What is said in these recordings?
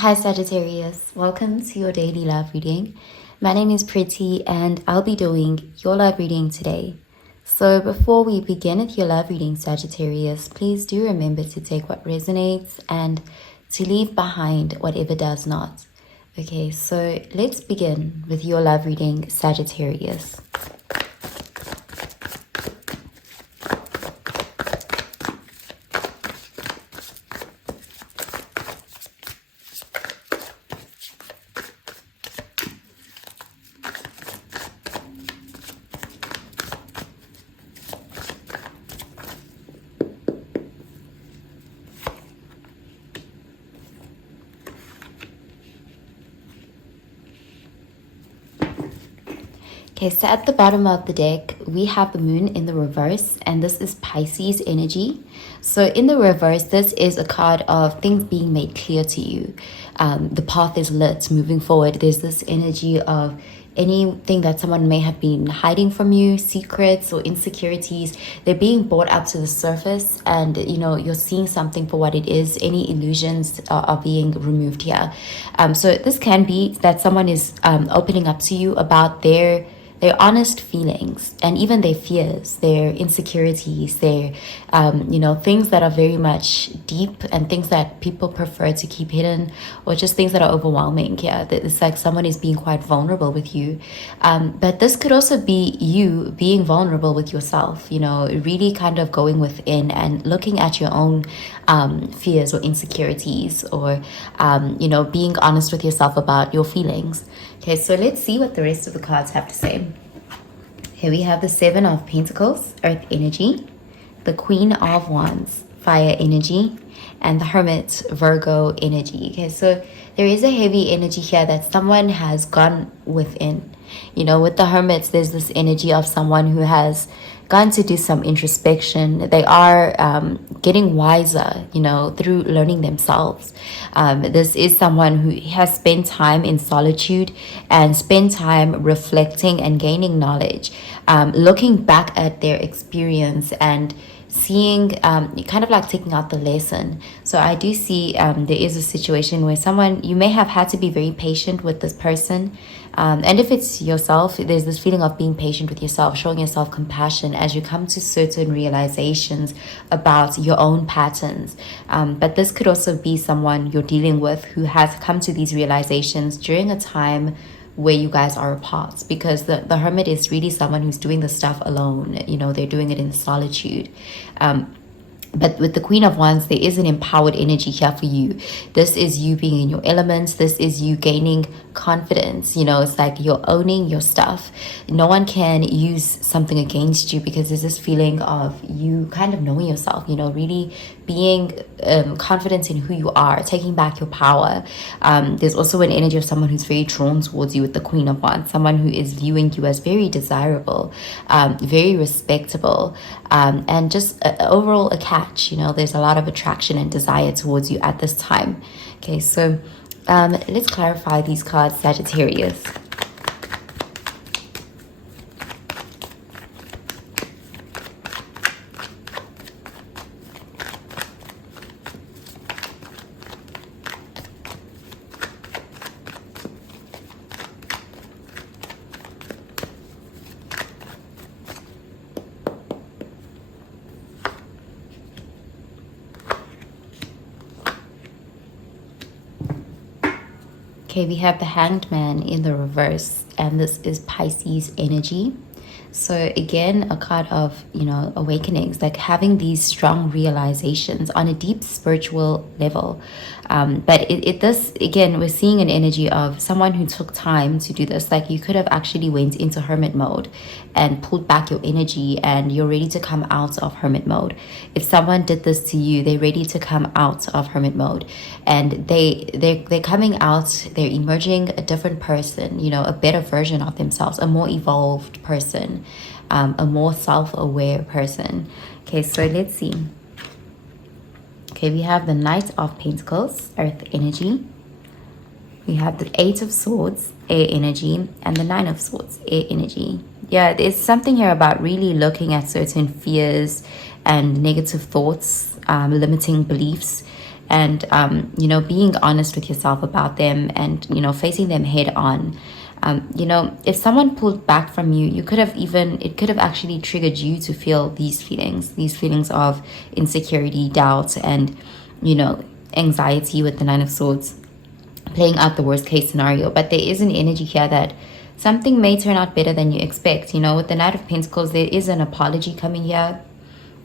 Hi Sagittarius, welcome to your daily love reading. My name is Pretty and I'll be doing your love reading today. So before we begin with your love reading, Sagittarius, please do remember to take what resonates and to leave behind whatever does not. Okay, so let's begin with your love reading, Sagittarius. Okay, so at the bottom of the deck, we have the moon in the reverse, and this is Pisces energy. So in the reverse, this is a card of things being made clear to you. The path is lit, moving forward. There's this energy of anything that someone may have been hiding from you, secrets or insecurities, they're being brought up to the surface, and you're seeing something for what it is. Any illusions are being removed here. So this can be that someone is opening up to you about their honest feelings and even their fears, their insecurities, their things that are very much deep and things that people prefer to keep hidden, or just things that are overwhelming. Yeah, it's like someone is being quite vulnerable with you, but this could also be you being vulnerable with yourself, really kind of going within and looking at your own fears or insecurities, or being honest with yourself about your feelings. Okay, so let's see what the rest of the cards have to say. Here we have the Seven of Pentacles, Earth energy, the Queen of Wands, Fire energy, and the Hermit, Virgo energy. Okay, so there is a heavy energy here that someone has gone within. With the Hermits, there's this energy of someone who has gone to do some introspection. They are getting wiser, through learning themselves. This is someone who has spent time in solitude and spent time reflecting and gaining knowledge, looking back at their experience and seeing, kind of like taking out the lesson. So I do see there is a situation where you may have had to be very patient with this person. And if it's yourself, there's this feeling of being patient with yourself, showing yourself compassion as you come to certain realizations about your own patterns. But this could also be someone you're dealing with who has come to these realizations during a time where you guys are apart, because the hermit is really someone who's doing the stuff alone. They're doing it in solitude. But with the Queen of Wands, there is an empowered energy here for you. This is you being in your elements. This is you gaining confidence. It's like you're owning your stuff. No one can use something against you, because there's this feeling of you kind of knowing yourself, really being confident in who you are, taking back your power. There's also an energy of someone who's very drawn towards you with the Queen of Wands, someone who is viewing you as very desirable, very respectable, and just overall a catch. There's a lot of attraction and desire towards you at this time. Okay, so let's clarify these cards, Sagittarius. Okay, we have the Hanged Man in the reverse, and this is Pisces energy. So again, a card of, awakenings, like having these strong realizations on a deep spiritual level. But this, again, we're seeing an energy of someone who took time to do this. Like you could have actually went into hermit mode and pulled back your energy, and you're ready to come out of hermit mode. If someone did this to you, they're ready to come out of hermit mode, and they're coming out, they're emerging a different person, a better version of themselves, a more evolved person, a more self-aware person. Okay, so let's see. Okay, we have the Knight of Pentacles, Earth energy. We have the Eight of Swords, Air energy, and the Nine of Swords, Air energy. Yeah, there's something here about really looking at certain fears and negative thoughts, limiting beliefs, and, you know, being honest with yourself about them and, you know, facing them head on. You know, if someone pulled back from you, it could have actually triggered you to feel these feelings of insecurity, doubt, and, you know, anxiety with the Nine of Swords, playing out the worst case scenario. But there is an energy here that something may turn out better than you expect. You know, with the Knight of Pentacles, there is an apology coming here,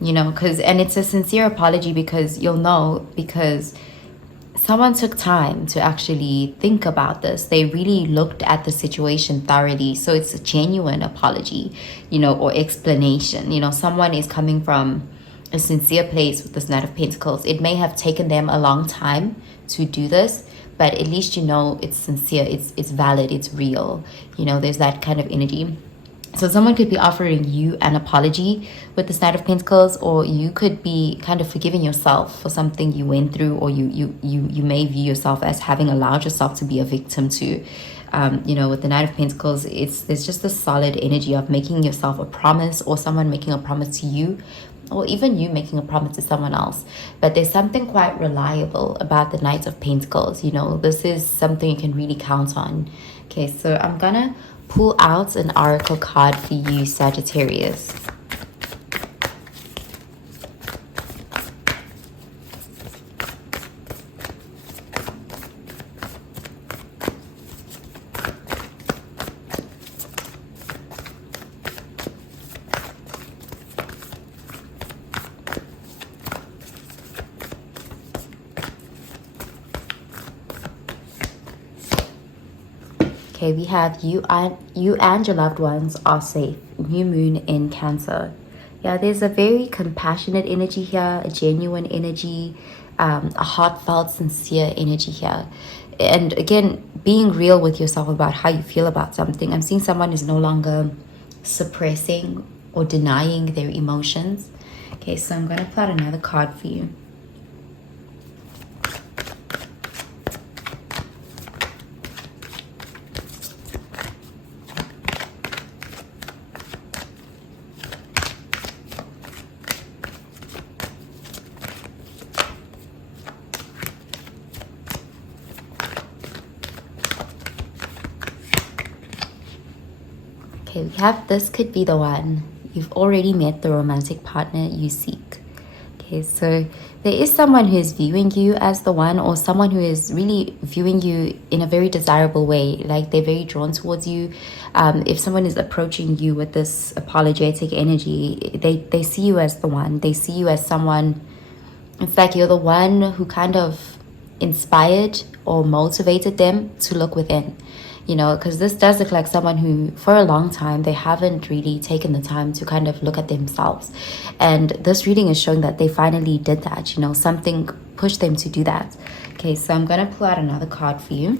you know, and it's a sincere apology, because you'll know, because someone took time to actually think about this. They really looked at the situation thoroughly. So it's a genuine apology, you know, or explanation. You know, someone is coming from a sincere place with this Knight of Pentacles. It may have taken them a long time to do this, but at least, you know, it's sincere, it's valid, it's real. You know, there's that kind of energy. So someone could be offering you an apology with this Knight of Pentacles, or you could be kind of forgiving yourself for something you went through, or you may view yourself as having allowed yourself to be a victim to. You know, with the Knight of Pentacles, there's just a solid energy of making yourself a promise, or someone making a promise to you, or even you making a promise to someone else. But there's something quite reliable about the Knight of Pentacles. You know, this is something you can really count on. Okay, so I'm gonna pull out an oracle card for you, Sagittarius. Okay, we have you and your loved ones are safe. New moon in Cancer. Yeah, there's a very compassionate energy here, a genuine energy, a heartfelt, sincere energy here. And again, being real with yourself about how you feel about something. I'm seeing someone is no longer suppressing or denying their emotions. Okay, so I'm going to pull out another card for you. Okay, we have this could be the one. You've already met the romantic partner you seek. Okay, so there is someone who is viewing you as the one, or someone who is really viewing you in a very desirable way. Like, they're very drawn towards you. If someone is approaching you with this apologetic energy, they see you as the one. They see you as someone, it's like you're the one who kind of inspired or motivated them to look within. You know, because this does look like someone who, for a long time, they haven't really taken the time to kind of look at themselves. And this reading is showing that they finally did that. You know, something pushed them to do that. Okay, so I'm going to pull out another card for you.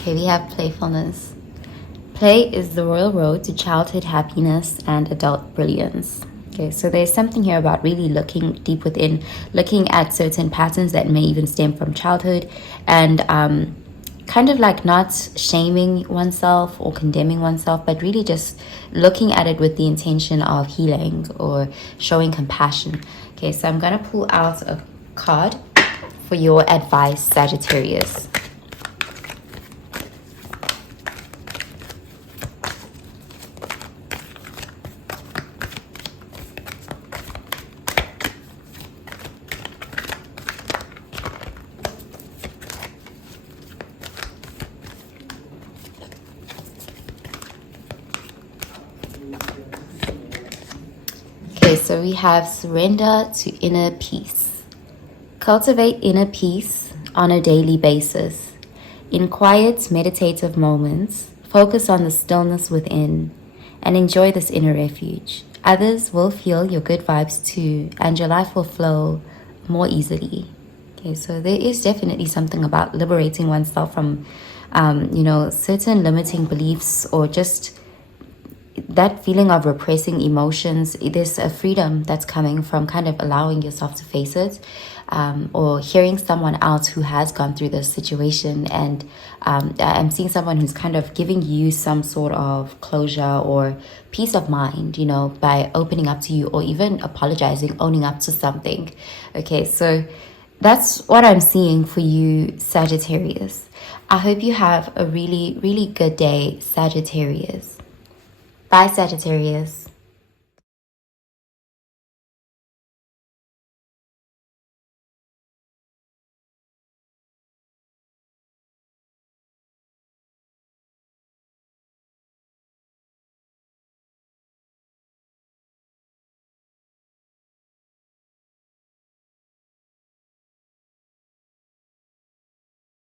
Okay, we have playfulness. Play is the royal road to childhood happiness and adult brilliance. Okay, so there's something here about really looking deep within, looking at certain patterns that may even stem from childhood, and kind of like not shaming oneself or condemning oneself, but really just looking at it with the intention of healing or showing compassion. Okay, so I'm going to pull out a card for your advice, Sagittarius. Okay, so we have surrender to inner peace. Cultivate inner peace on a daily basis. In quiet, meditative moments, focus on the stillness within and enjoy this inner refuge. Others will feel your good vibes too, and your life will flow more easily. Okay, so there is definitely something about liberating oneself from, you know, certain limiting beliefs, or just that feeling of repressing emotions, there's a freedom that's coming from kind of allowing yourself to face it, or hearing someone else who has gone through this situation. And I'm seeing someone who's kind of giving you some sort of closure or peace of mind, you know, by opening up to you or even apologizing, owning up to something. Okay, so that's what I'm seeing for you, Sagittarius. I hope you have a really, really good day, Sagittarius. Bye, Sagittarius.